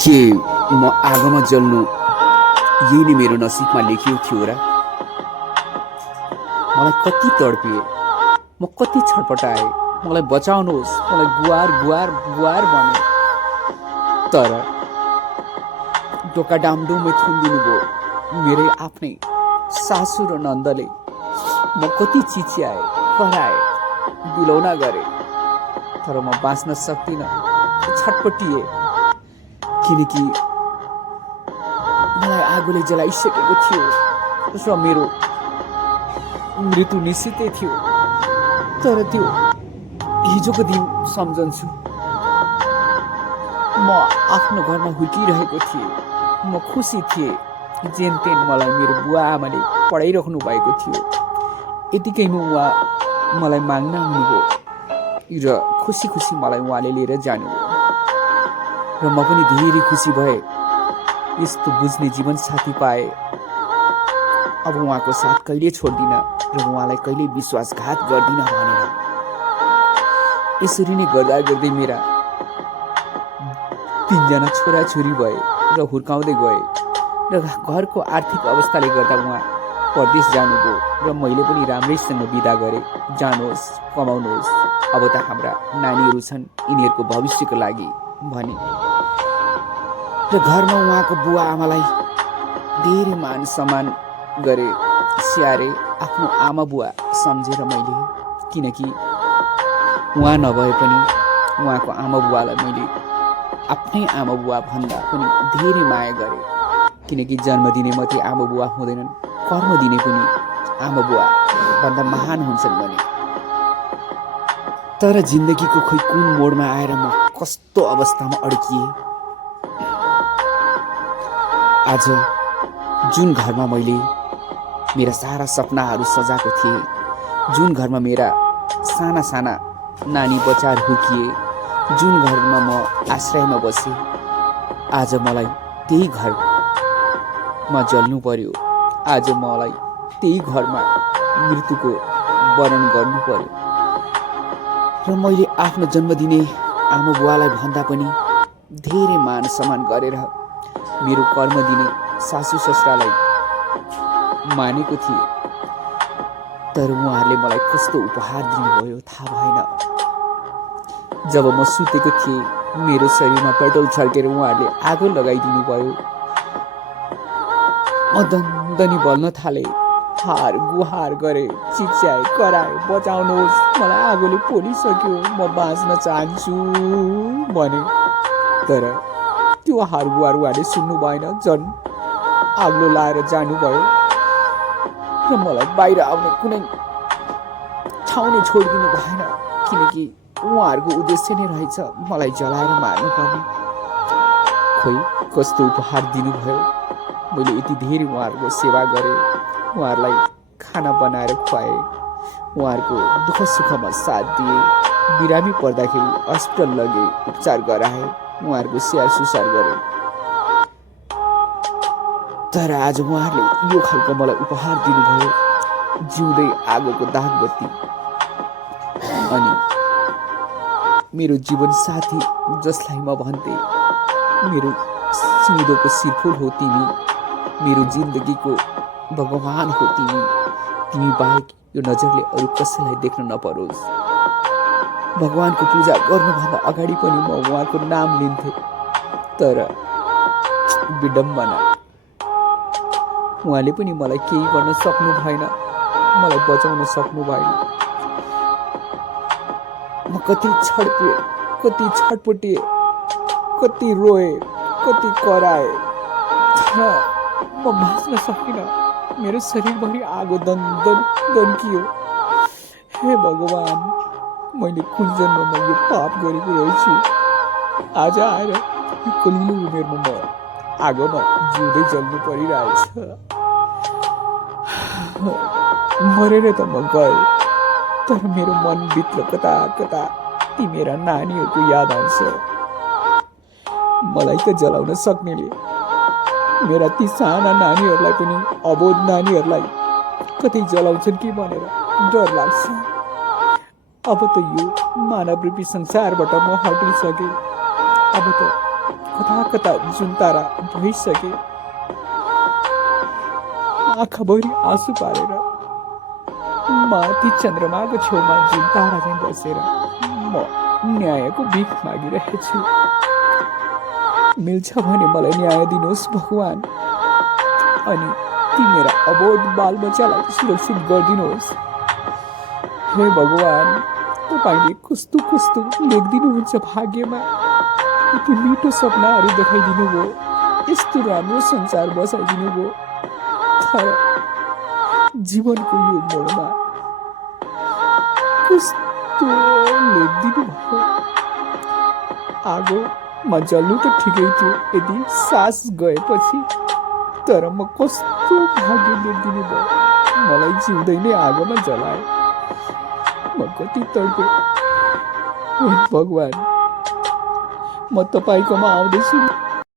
के म आगोमा जल्नु यही नै मेरो नसिबमा लेखियो थियो र? मलाई कति तडपिए, म कति छटपटाए, मलाई बचाउनुहोस्, मलाई गुहार गुहार गुहार भने। तर ढोका डामडुममै थुनिदिनु भयो मेरै आफ्नै सासु र नन्दले। म कति चिच्याए, कराए, बिलौना गरे, तर म बाँच्न सक्दिनँ, छटपटिए, किनकि मलाई आगोले जलाइसकेको थियो र मेरो मृत्यु निश्चितै थियो। तर त्यो हिजोको दिन सम्झन्छु। म आफ्नो घरमा हुर्किरहेको थिएँ, म खुसी थिएँ। जेन तेन मलाई मेरो बुवा आमाले पढाइराख्नु भएको थियो। यतिकैमा उहाँ मलाई माग्न आउनुभयो र खुसी खुसी मलाई उहाँले लिएर जानुभयो र म पनि धेरै खुसी भएँ। यस्तो बुझ्ने जीवनसाथी पाएँ। अब उहाँको साथ कहिले छोड्दिनँ र उहाँलाई कहिले विश्वासघात गर्दिनँ भनेर। यसरी नै गर्दा गर्दै मेरा 3 जना छोराछोरी भए र हुर्काउँदै गए र घरको आर्थिक अवस्थाले गर्दा उहाँ परदेश जानुभयो र मैले पनि राम्रैसँग बिदा गरेँ। जानुहोस्, कमाउनुहोस्, अब त हाम्रा नानीहरू छन्, यिनीहरूको भविष्यको लागि भने। र घरमा उहाँको बुवा आमालाई धेरै मान सम्मान गरे, स्याहारे, आफ्नो आमा बुवा सम्झेर मैले। किनकि उहाँ नभए पनि उहाँको आमा बुवालाई मैले आफ्नै आमा बुवा भन्दा पनि धेरै माया गरेँ। किनकि जन्म दिने मात्रै आमा बुवा हुँदैनन्, कर्म दिने पनि आमा बुवा भन्दा महान हुन्छन् भने। तर जिन्दगीको खोइ कुन मोडमा आएर म कस्तो अवस्थामा अड्किएँ। आज जुन घरमा मैले मेरा सारा सपनाहरू सजाएको थिएँ, जुन घरमा मेरा साना साना नानी बच्चाहरू हुर्किए, जुन घरमा म आश्रयमा बसेँ, आज मलाई त्यही घरमा जल्नु पर्यो। आज मलाई त्यही घरमा मृत्युको वरण गर्नु पर्यो। र मैले आफ्नो जन्म दिने आमा बुवालाई भन्दा पनि धेरै मान सम्मान गरेर मेरो कर्म दिने सासु ससुरालाई मानेको थिएँ। तर उहाँहरूले मलाई कस्तो उपहार दिनुभयो थाहा भएन। जब म सुतेको थिएँ, मेरो शरीरमा पेट्रोल छर्केर उहाँहरूले आगो लगाइदिनु भयो। म दनदनी बल्न थालेँ, हार गुहार गरेँ, चिच्याएँ, कराएँ, बचाउनुहोस्, मलाई आगोले पोलिसक्यो, म बाँच्न चाहन्छु भने। तर त्यो हार गुहार उहाँले सुन्नु भएन, झन् आगो लाएर जानुभयो र मलाई बाहिर आउने कुनै ठाउँ नै छोडिदिनु भएन। किनकि उहाँहरूको उद्देश्य नै रहेछ मलाई जलाएर मार्नुपर्ने। खोइ कस्तो उपहार दिनुभयो। मैले यति धेरै उहाँहरूको सेवा गरेँ, उहाँहरूलाई खाना बनाएर खुवाएँ, उहाँहरूको दुःख सुखमा साथ दिएँ, बिरामी पर्दाखेरि हस्पिटल लगेँ, उपचार गराएँ, उहाँहरूको स्याहार सुसार गरेँ। तर आज उहाँहरूले यो खालको मलाई उपहार दिनुभयो, जिउँदै आगोको दाग बत्ती। अनि मेरो जीवन साथी जसलाई म भन्थे, मेरो सिउँदोको सिरफुल हो तिमी, मेरो जिन्दगीको भगवान हो तिमी, तिमी बाहेक यो नजरले अरू कसैलाई देख्न नपरोस्। भगवानको पूजा गर्नुभन्दा अगाडि पनि म उहाँको नाम लिन्थेँ। तर विडम्बना, उहाँले पनि मलाई केही गर्न सक्नु भएन, मलाई बचाउन सक्नु भएन। म कति छड्पिएँ, कति छटपटिएँ, कति रोएँ, कति कराएँ, तर म बाँच्न सकिनँ। मेरो शरीरभरि आगो दन्कियो। हे भगवान, मैले कुन जन्ममा यो पाप गरेको रहेछु। आज आएर यो कलिलो उमेरमा म आगोमा जिउँदै जल्नु परिरहेछ। मरेर त म गएँ, तर मेरो मनभित्र कता कता ती मेरा नानीहरूको याद आउँछ। मलाई त जलाउन सक्नेले मेरा ती साना नानीहरूलाई पनि, अबोध नानीहरूलाई कतै जलाउँछन् कि भनेर डर लाग्छ। अब त यो मानव रूपी संसारबाट म हटिसकेँ। अब त कता कता जुन तारा भइसके। आँखाभरि आँसु पारेर माथि चन्द्रमाको छेउमा जुन तारा चाहिँ बसेर म न्यायको भिख मागिरहेछु। मिल्छ भने मलाई न्याय दिनुहोस् भगवान, अनि ती मेरा अबोध बालबच्चालाई सुरक्षित गरिदिनुहोस्। हे भगवान, तपाईँले कस्तो कस्तो लेखिदिनुहुन्छ भाग्यमा। यति मिठो सपनाहरू देखाइदिनु भयो, यस्तो राम्रो संसार बसाइदिनु भयो, तर जीवनको यो मोडमा कस्तो लेखिदिनु भयो। आगोमा जल्नु त ठिकै थियो यदि सास गएपछि, तर म कस्तो भाग्य लेखिदिनु भयो। मलाई जिउँदै नै आगोमा जलाए। म कति तड्पे। भगवान, म तपाईँकोमा आउँदैछु।